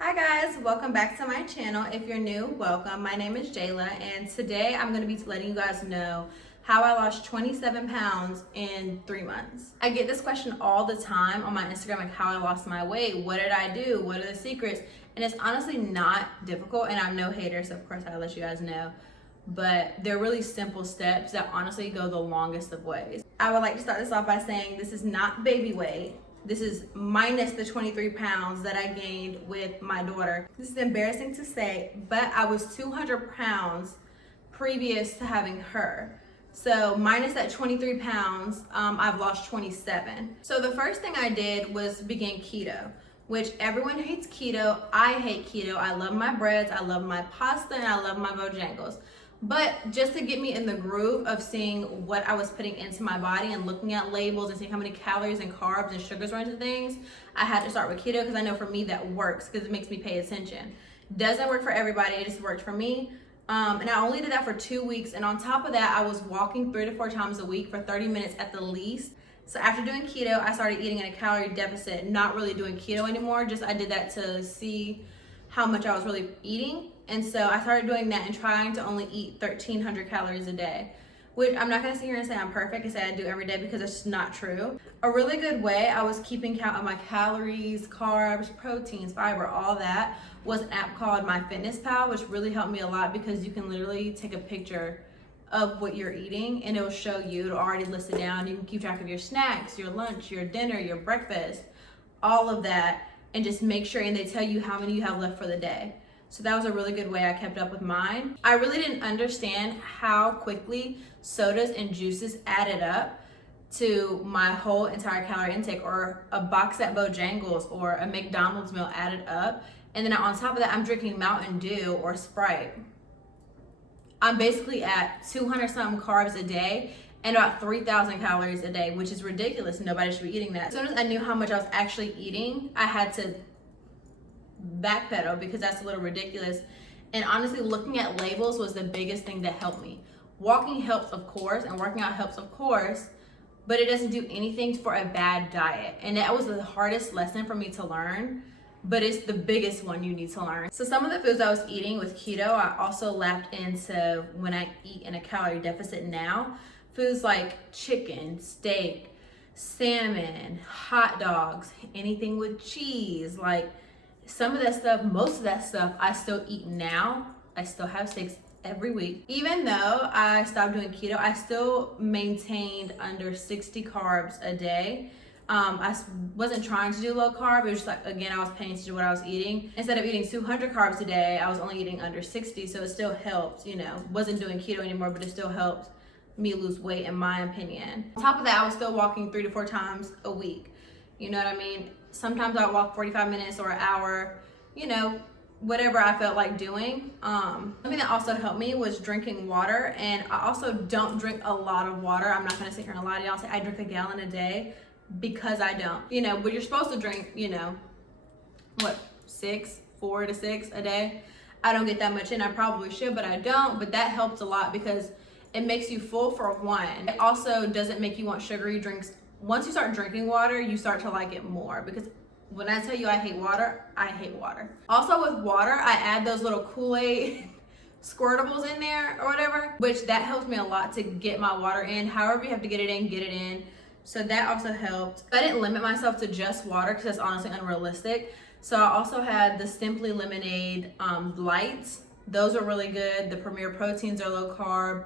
Hi guys, welcome back to my channel. If you're new, welcome. My name is Jayla and today I'm going to be letting you guys know how I lost 27 pounds in 3 months. I get this question all the time on my Instagram, like how I lost my weight, what did I do, what are the secrets? And it's honestly not difficult, and I'm no hater, so of course I'll let you guys know. But they're really simple steps that honestly go the longest of ways. I would like to start this off by saying this is not baby weight. This is minus the 23 pounds that I gained with my daughter. This is embarrassing to say, but I was 200 pounds previous to having her. So minus that 23 pounds, I've lost 27. So the first thing I did was begin keto, which everyone hates keto. I hate keto. I love my breads, I love my pasta, and I love my Bojangles. But just to get me in the groove of seeing what I was putting into my body and looking at labels and seeing how many calories and carbs and sugars were into things, I had to start with keto because I know for me that works because it makes me pay attention. Doesn't work for everybody, it just worked for me. And I only did that for 2 weeks. And on top of that, I was walking 3 to 4 times a week for 30 minutes at the least. So after doing keto, I started eating in a calorie deficit, not really doing keto anymore. Just I did that to see how much I was really eating. And so I started doing that and trying to only eat 1,300 calories a day, which I'm not gonna sit here and say I'm perfect and say I do every day because it's just not true. A really good way I was keeping count of my calories, carbs, proteins, fiber, all that was an app called MyFitnessPal, which really helped me a lot because you can literally take a picture of what you're eating and it will show you, it'll already list it down. You can keep track of your snacks, your lunch, your dinner, your breakfast, all of that, and just make sure, and they tell you how many you have left for the day. So that was a really good way I kept up with mine. I really didn't understand how quickly sodas and juices added up to my whole entire calorie intake, or a box at Bojangles or a McDonald's meal added up. And then on top of that, I'm drinking Mountain Dew or Sprite. I'm basically at 200 something carbs a day and about 3,000 calories a day, which is ridiculous. Nobody should be eating that. As soon as I knew how much I was actually eating, I had to backpedal because that's a little ridiculous. And honestly, looking at labels was the biggest thing that helped me. Walking helps, of course, and working out helps, of course, but it doesn't do anything for a bad diet. And that was the hardest lesson for me to learn, but it's the biggest one you need to learn. So some of the foods I was eating with keto, I also lapped into when I eat in a calorie deficit now. Foods like chicken, steak, salmon, hot dogs, anything with cheese, like some of that stuff, most of that stuff I still eat now. I still have steaks every week. Even though I stopped doing keto, I still maintained under 60 carbs a day. I wasn't trying to do low carb. It was just like, again, I was paying to do what I was eating. Instead of eating 200 carbs a day, I was only eating under 60. So it still helped, wasn't doing keto anymore, but it still helped me lose weight in my opinion. On top of that, I was still walking 3 to 4 times a week. You know what I mean? Sometimes I walk 45 minutes or an hour, whatever I felt like doing. Something that also helped me was drinking water. And I also don't drink a lot of water. I'm not gonna sit here and lie to y'all and say I drink a gallon a day, because I don't. But you're supposed to drink, 4 to 6 a day. I don't get that much in. I probably should, but I don't. But that helps a lot because it makes you full for one. It also doesn't make you want sugary drinks. Once you start drinking water, you start to like it more, because when I tell you I hate water, I hate water. Also with water, I add those little Kool-Aid squirtables in there or whatever, which that helps me a lot to get my water in. However you have to get it in, get it in. So that also helped. I didn't limit myself to just water because that's honestly unrealistic. So I also had the Simply Lemonade lights. Those are really good. The Premier Proteins are low carb.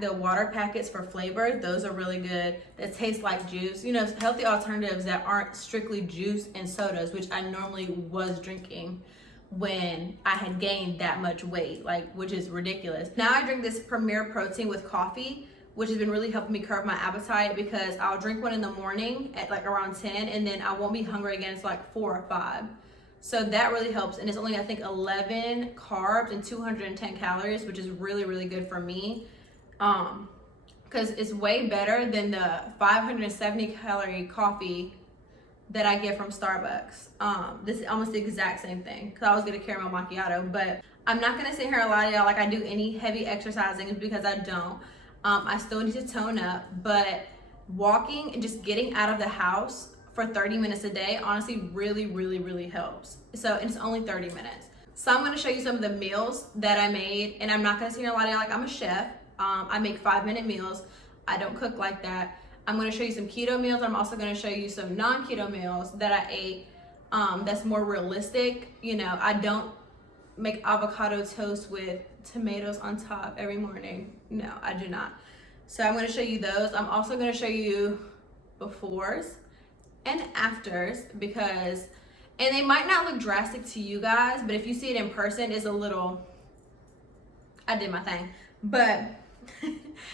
The water packets for flavor, those are really good. That taste like juice. Healthy alternatives that aren't strictly juice and sodas, which I normally was drinking when I had gained that much weight, which is ridiculous. Now I drink this Premier Protein with coffee, which has been really helping me curb my appetite, because I'll drink one in the morning at around 10, and then I won't be hungry again until 4 or 5. So that really helps. And it's only, I think, 11 carbs and 210 calories, which is really, really good for me. Because it's way better than the 570 calorie coffee that I get from Starbucks. This is almost the exact same thing, because I always get a caramel macchiato. But I'm not going to sit here and lie to y'all like I do any heavy exercising, because I don't. I still need to tone up, but walking and just getting out of the house for 30 minutes a day honestly really helps. So it's only 30 minutes. So I'm gonna show you some of the meals that I made, and I'm not gonna sit here and lie to you like I'm a chef. I make 5-minute meals. I don't cook like that. I'm gonna show you some keto meals. I'm also gonna show you some non-keto meals that I ate that's more realistic. You know, I don't make avocado toast with tomatoes on top every morning. No, I do not. So I'm gonna show you those. I'm also gonna show you befores and afters, because, and they might not look drastic to you guys, but if you see it in person, it's a little, I did my thing. But,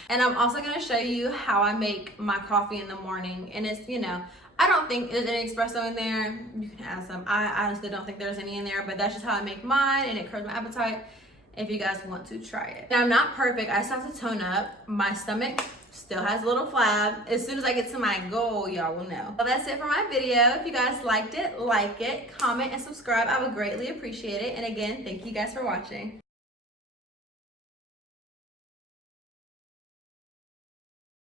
and I'm also gonna show you how I make my coffee in the morning. And it's, you know, I don't think there's any espresso in there. You can add some. I honestly don't think there's any in there, but that's just how I make mine, and it curbs my appetite if you guys want to try it. Now, I'm not perfect. I still have to tone up. My stomach still has a little flab. As soon as I get to my goal, y'all will know. Well, that's it for my video. If you guys liked it, like it, comment, and subscribe. I would greatly appreciate it. And again, thank you guys for watching.